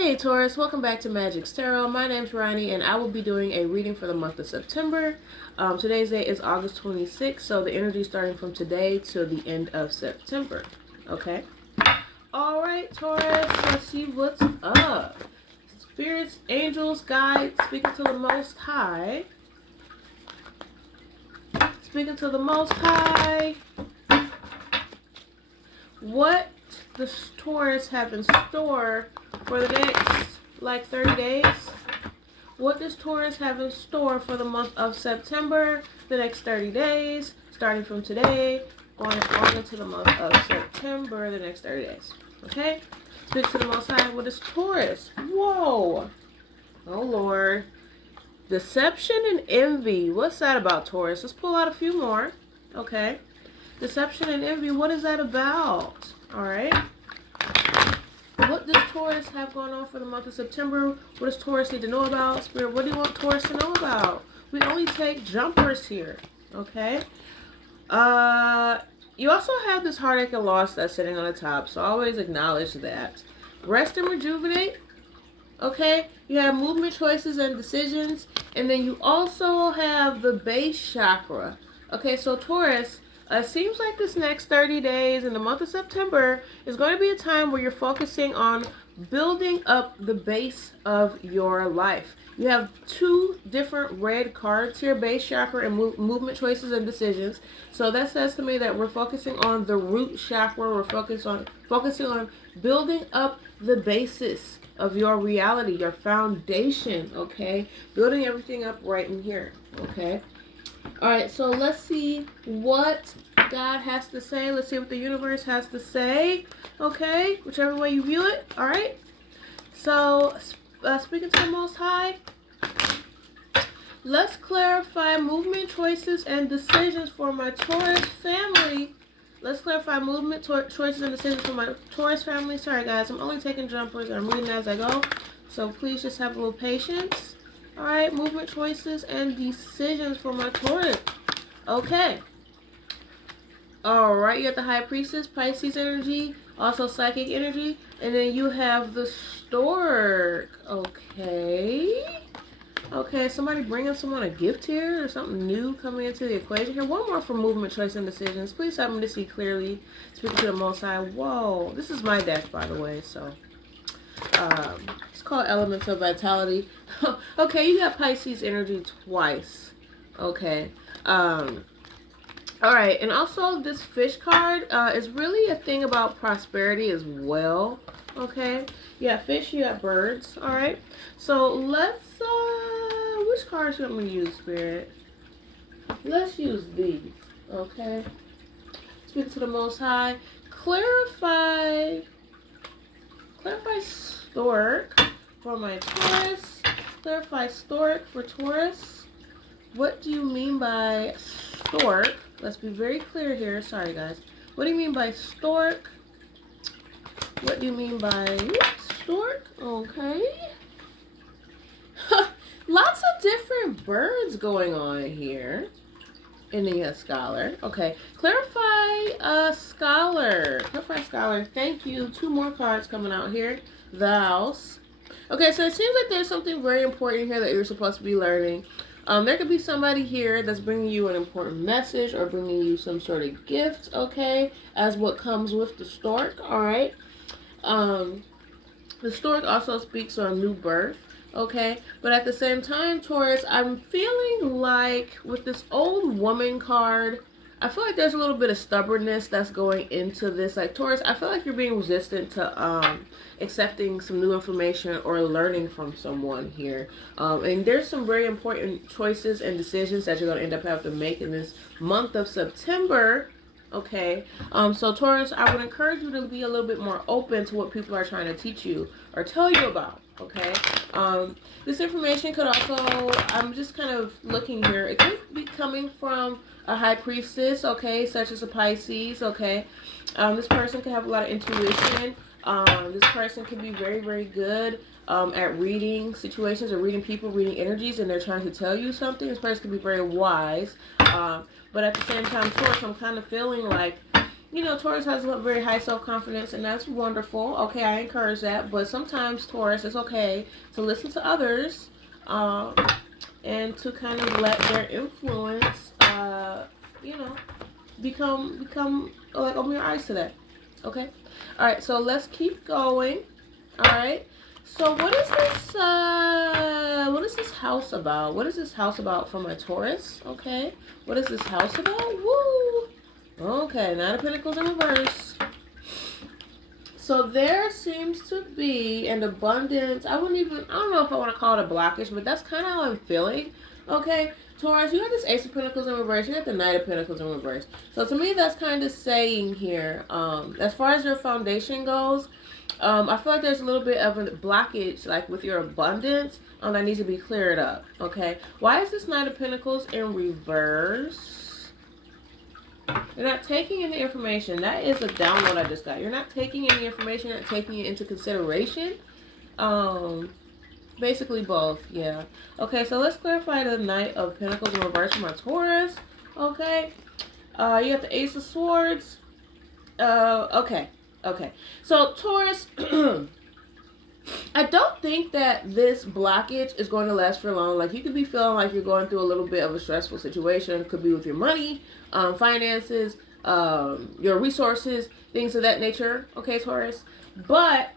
Hey Taurus, welcome back to Magic's Tarot. My name's Ronnie and I will be doing a reading for the month of September. Today's date is August 26th, so the energy is starting from today to the end of September. Okay? Alright, Taurus, let's see what's up. Spirits, angels, guides, speaking to the Most High. Speaking to the Most High. What does Taurus have in store for the next, 30 days? What does Taurus have in store for the month of September, the next 30 days, starting from today, going on into the month of September, the next 30 days? Okay? Speak to the Most High. What is Taurus? Whoa. Oh, Lord. Deception and envy. What's that about, Taurus? Let's pull out a few more. Okay. Deception and envy. What is that about? All right. What does Taurus have going on for the month of September? What does Taurus need to know about? Spirit, what do you want Taurus to know about? We only take jumpers here. Okay. You also have this heartache and loss that's sitting on the top, so always acknowledge that. Rest and rejuvenate. Okay, you have movement, choices, and decisions, and then you also have the base chakra. Okay, so Taurus, it seems like this next 30 days in the month of September is going to be a time where you're focusing on building up the base of your life. You have two different red cards here, base chakra and movement, choices, and decisions. So that says to me that we're focusing on the root chakra. We're focusing on building up the basis of your reality, your foundation, okay? Building everything up right in here, okay? All right, so let's see what God has to say. Let's see what the universe has to say, okay? Whichever way you view it, all right? So, speaking to the Most High, let's clarify movement, choices, and decisions for my Taurus family. Let's clarify movement, choices, and decisions for my Taurus family. Sorry, guys. I'm only taking jumpers and I'm reading as I go. So please just have a little patience. All right. Movement, choices, and decisions for my Taurus. Okay. All right. You have the High Priestess, Pisces energy, also psychic energy. And then you have the Stork. Okay. Okay, somebody bringing someone a gift here or something new coming into the equation here. One more for movement, choice, and decisions. Please help me to see clearly. Speaking to the Most High. Whoa, this is my deck, by the way. So, it's called Elements of Vitality. Okay, you got Pisces energy twice. Okay. All right, and also this fish card is really a thing about prosperity as well. Okay, you got fish, you got birds. All right, so let's which cards should we use, Spirit? Let's use these. Okay, speak to the Most High. Clarify Stork for my Taurus. Clarify Stork for Taurus. What do you mean by Stork? Let's be very clear here. Sorry, guys. What do you mean by Stork? What do you mean by Stork? Okay. Lots of different birds going on here in the Scholar. Okay. Clarify Scholar. Clarify Scholar. Thank you. Two more cards coming out here. Vows. Okay, so it seems like there's something very important here that you're supposed to be learning. There could be somebody here that's bringing you an important message or bringing you some sort of gift, okay, as what comes with the Stork, all right? The Stork also speaks on new birth, okay? But at the same time, Taurus, I'm feeling like with this old woman card, I feel like there's a little bit of stubbornness that's going into this. Like, Taurus, I feel like you're being resistant to accepting some new information or learning from someone here. And there's some very important choices and decisions that you're going to end up having to make in this month of September. Okay, so Taurus, I would encourage you to be a little bit more open to what people are trying to teach you or tell you about. Okay, this information could also, I'm just kind of looking here, it could be coming from a high priestess, okay, such as a Pisces, okay. This person could have a lot of intuition. This person could be very, very good at reading situations or reading people, reading energies, and they're trying to tell you something. This person could be very wise. But at the same time, Taurus, I'm kind of feeling like you know, Taurus has a very high self-confidence, and that's wonderful. Okay, I encourage that. But sometimes, Taurus, it's okay to listen to others, um, and to kind of let their influence, you know, become like open your eyes to that. Okay. All right. So let's keep going. All right. So what is this? What is this house about? What is this house about for my Taurus? Okay. What is this house about? Woo. Okay. Nine of Pentacles in reverse. So there seems to be an abundance. I don't know if I want to call it a blockage, but that's kind of how I'm feeling. Okay, Taurus, you have this Ace of Pentacles in reverse. You have the Knight of Pentacles in reverse. So to me, that's kind of saying here, as far as your foundation goes, I feel like there's a little bit of a blockage, like with your abundance, that needs to be cleared up. Okay, why is this Knight of Pentacles in reverse? You're not taking any information. That is a download I just got. You're not taking any information, you're not taking it into consideration. Basically both, yeah. Okay, so let's clarify the Knight of Pentacles in reverse for my Taurus. Okay. You have the Ace of Swords. Okay. So Taurus, I don't think that this blockage is going to last for long. Like, you could be feeling like you're going through a little bit of a stressful situation. It could be with your money, finances, your resources, things of that nature. Okay, Taurus. But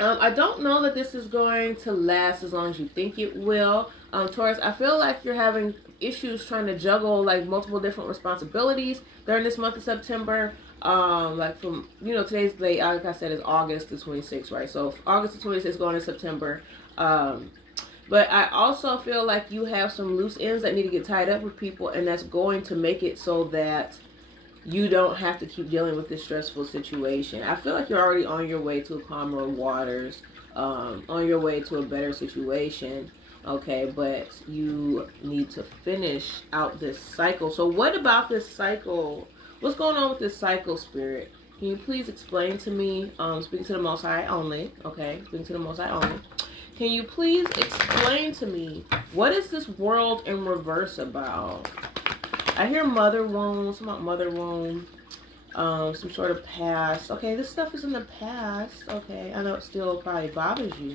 I don't know that this is going to last as long as you think it will. Taurus, I feel like you're having issues trying to juggle like multiple different responsibilities during this month of September. Like from, you know, today's date, like I said, is August the 26th, right? So August the 26th going to September. But I also feel like you have some loose ends that need to get tied up with people, and that's going to make it so that you don't have to keep dealing with this stressful situation. I feel like you're already on your way to calmer waters, on your way to a better situation. Okay, but you need to finish out this cycle. So what about this cycle? What's going on with this cycle, Spirit? Can you please explain to me, speaking to the Most High only, okay? Speaking to the Most High only. Can you please explain to me, what is this world in reverse about? I hear mother wound, something about mother wound, some sort of past. Okay, this stuff is in the past. Okay, I know it still probably bothers you.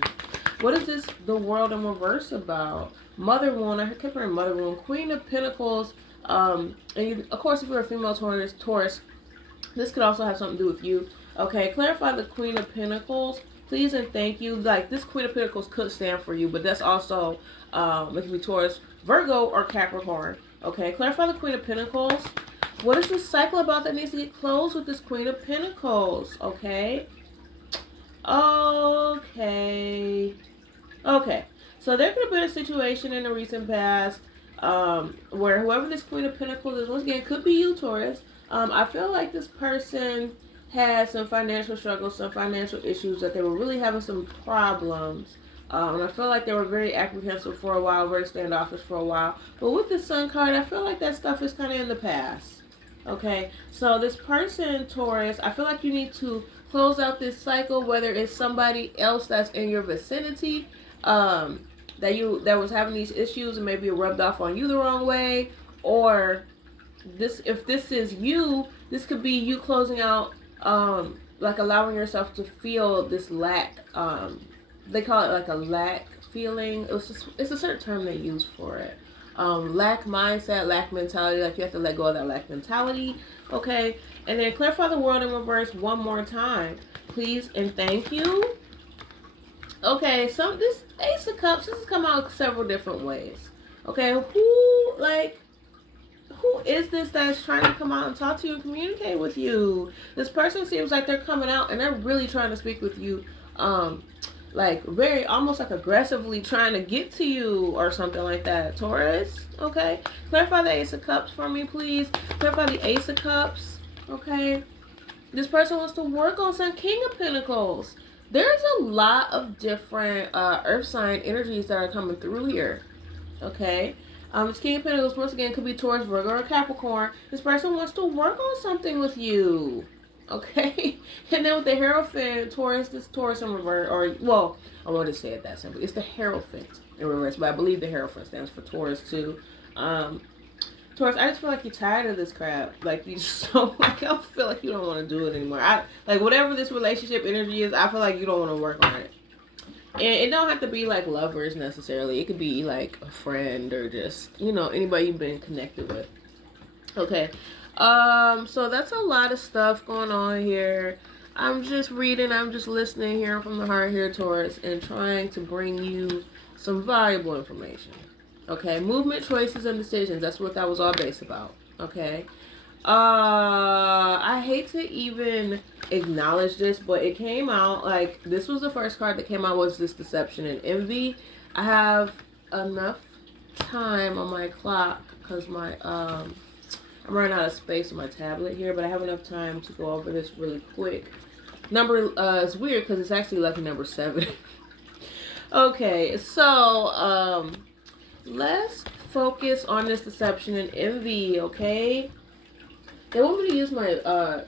What is this, the world in reverse about? Mother wound, I kept hearing mother wound. Queen of Pentacles, and you, of course, if you're a female Taurus, this could also have something to do with you. Okay, clarify the Queen of Pentacles, please and thank you. Like, this Queen of Pentacles could stand for you, but that's also, it could be Taurus, Virgo, or Capricorn. Okay, clarify the Queen of Pentacles. What is this cycle about that needs to get closed with this Queen of Pentacles? Okay. Okay. So there could have been a situation in the recent past where whoever this Queen of Pentacles is, once again, could be you, Taurus. I feel like this person had some financial struggles, some financial issues, that they were really having some problems. And I feel like they were very apprehensive for a while, very standoffish for a while. But with the Sun card, I feel like that stuff is kind of in the past. Okay, so this person, Taurus, I feel like you need to close out this cycle, whether it's somebody else that's in your vicinity, that was having these issues and maybe it rubbed off on you the wrong way, or this, if this is you, this could be you closing out, like allowing yourself to feel this lack. They call it like a lack feeling. It's a certain term they use for it. Lack mindset, lack mentality. Like, you have to let go of that lack mentality. Okay, and then clarify the world in reverse one more time, please and thank you. Okay, so this Ace of Cups, this has come out several different ways. Okay, who is this that's trying to come out and talk to you and communicate with you? This person seems like they're coming out and they're really trying to speak with you, like very almost like aggressively trying to get to you or something like that, Taurus. Okay, clarify the Ace of Cups for me, please. Clarify the Ace of Cups. Okay, this person wants to work on some King of Pentacles. There's a lot of different earth sign energies that are coming through here. Okay, this King of Pentacles, once again, could be Taurus, Virgo, or Capricorn. This person wants to work on something with you. Okay, and then with the Hierophant, Taurus, this Taurus in reverse, or, well, I want to say it that simply. It's the Hierophant in reverse, but I believe the Hierophant stands for Taurus too. Taurus, I just feel like you're tired of this crap. Like, you just don't, like, I feel like you don't want to do it anymore. Like, whatever this relationship energy is, I feel like you don't want to work on it. And it don't have to be, like, lovers necessarily. It could be, like, a friend or just, anybody you've been connected with. Okay. So that's a lot of stuff going on here. I'm just reading, I'm just listening here from the heart here, Taurus, and trying to bring you some valuable information. Okay, movement, choices, and decisions. That's what that was all based about. Okay. I hate to even acknowledge this, but it came out, like, this was the first card that came out, was this deception and envy. I have enough time on my clock because I'm running out of space on my tablet here, but I have enough time to go over this really quick. Number, it's weird because it's actually lucky number 7. Okay, so, let's focus on this deception and envy, okay? They want me to use my, the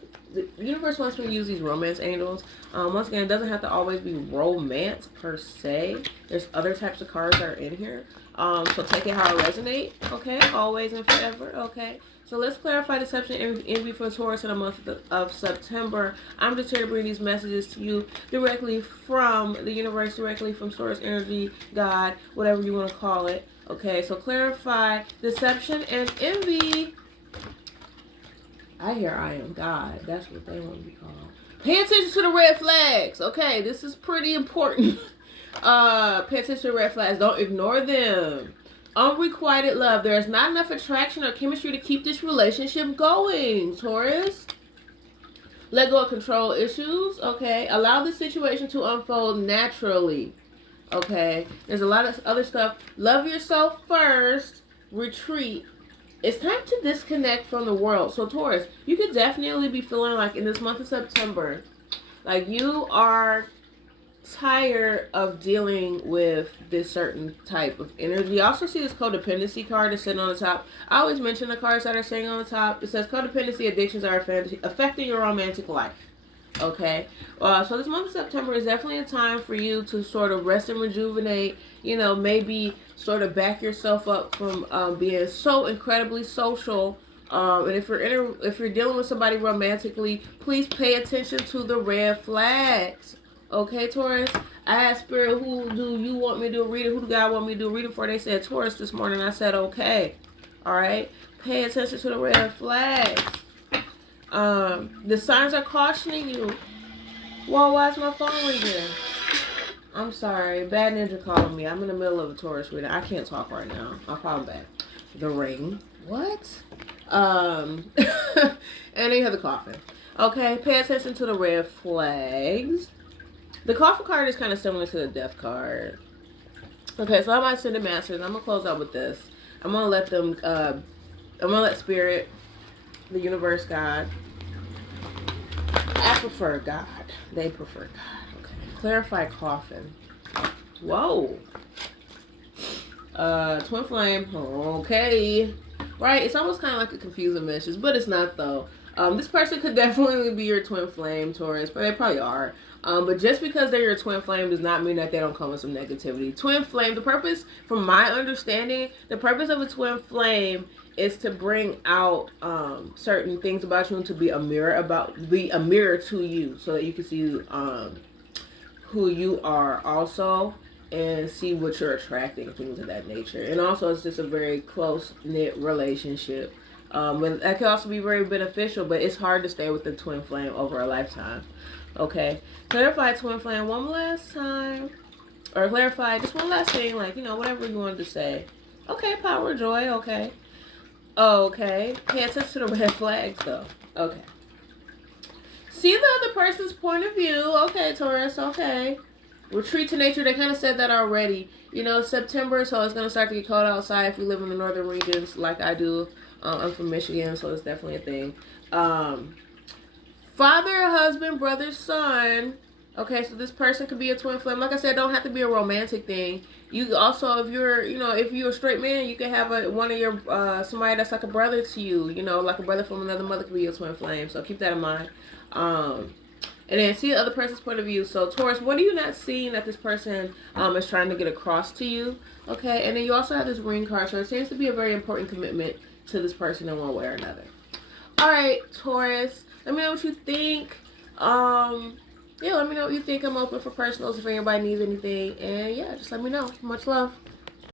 universe wants me to use these romance angels. Once again, it doesn't have to always be romance per se. There's other types of cards that are in here. So take it how it resonates, okay? Always and forever, okay? So let's clarify deception and envy for Taurus in the month of September. I'm just here to bring these messages to you directly from the universe, directly from source energy, God, whatever you want to call it. Okay, so clarify deception and envy. I hear I am God. That's what they want to be called. Pay attention to the red flags. Okay, this is pretty important. Pay attention to the red flags. Don't ignore them. Unrequited love. There is not enough attraction or chemistry to keep this relationship going, Taurus. Let go of control issues. Okay. Allow the situation to unfold naturally. Okay. There's a lot of other stuff. Love yourself first. Retreat. It's time to disconnect from the world. So, Taurus, you could definitely be feeling like in this month of September, like you are tired of dealing with this certain type of energy. I also see this codependency card that's sitting on the top. I always mention the cards that are sitting on the top. It says codependency addictions are affecting your romantic life. Okay, so this month of September is definitely a time for you to sort of rest and rejuvenate. Maybe sort of back yourself up from being so incredibly social. And if you're dealing with somebody romantically, please pay attention to the red flags. Okay, Taurus. I asked Spirit, who do you want me to do a reading? Who do God want me to do a reading for? They said Taurus this morning. I said okay. All right. Pay attention to the red flags. The signs are cautioning you. Whoa, why is my phone ringing? I'm sorry. Bad Ninja calling me. I'm in the middle of a Taurus reading. I can't talk right now. I'll call him back. The ring. What? And then you have the coffin. Okay, pay attention to the red flags. The coffin card is kind of similar to the death card. Okay, so I'm my Ascended Masters. I'm going to close out with this. I'm going to let them, I'm going to let Spirit, the universe, God. I prefer God. They prefer God. Okay. Clarify coffin. Whoa. TwinFlame. Okay. Right? It's almost kind of like a confusing message, but it's not though. This person could definitely be your twin flame, Taurus, but they probably are. But just because they're your twin flame does not mean that they don't come with some negativity. Twin flame, the purpose, from my understanding, the purpose of a twin flame is to bring out certain things about you and to be a mirror to you, so that you can see who you are also and see what you're attracting, things of that nature. And also, it's just a very close-knit relationship. But that can also be very beneficial, but it's hard to stay with the twin flame over a lifetime. Okay, clarify twin flame one last time, or clarify just one last thing, like, whatever you wanted to say. Okay, power, joy, okay. Okay, pay attention to the red flags though. Okay. See the other person's point of view. Okay, Taurus, okay. Retreat to nature, they kind of said that already. September, so it's going to start to get cold outside if you live in the northern regions like I do. I'm from Michigan, so it's definitely a thing. Father, husband, brother, son. Okay, so this person could be a twin flame. Like I said, don't have to be a romantic thing. You also, if you're a straight man, you can have one of your, somebody that's like a brother to you, like a brother from another mother could be your twin flame. So keep that in mind. And then see the other person's point of view. So Taurus, what are you not seeing that this person is trying to get across to you? Okay, and then you also have this ring card. So it seems to be a very important commitment to this person in one way or another. All right, Taurus, let me know what you think. Yeah, let me know what you think. I'm open for personals if anybody needs anything. And yeah, just let me know. Much love.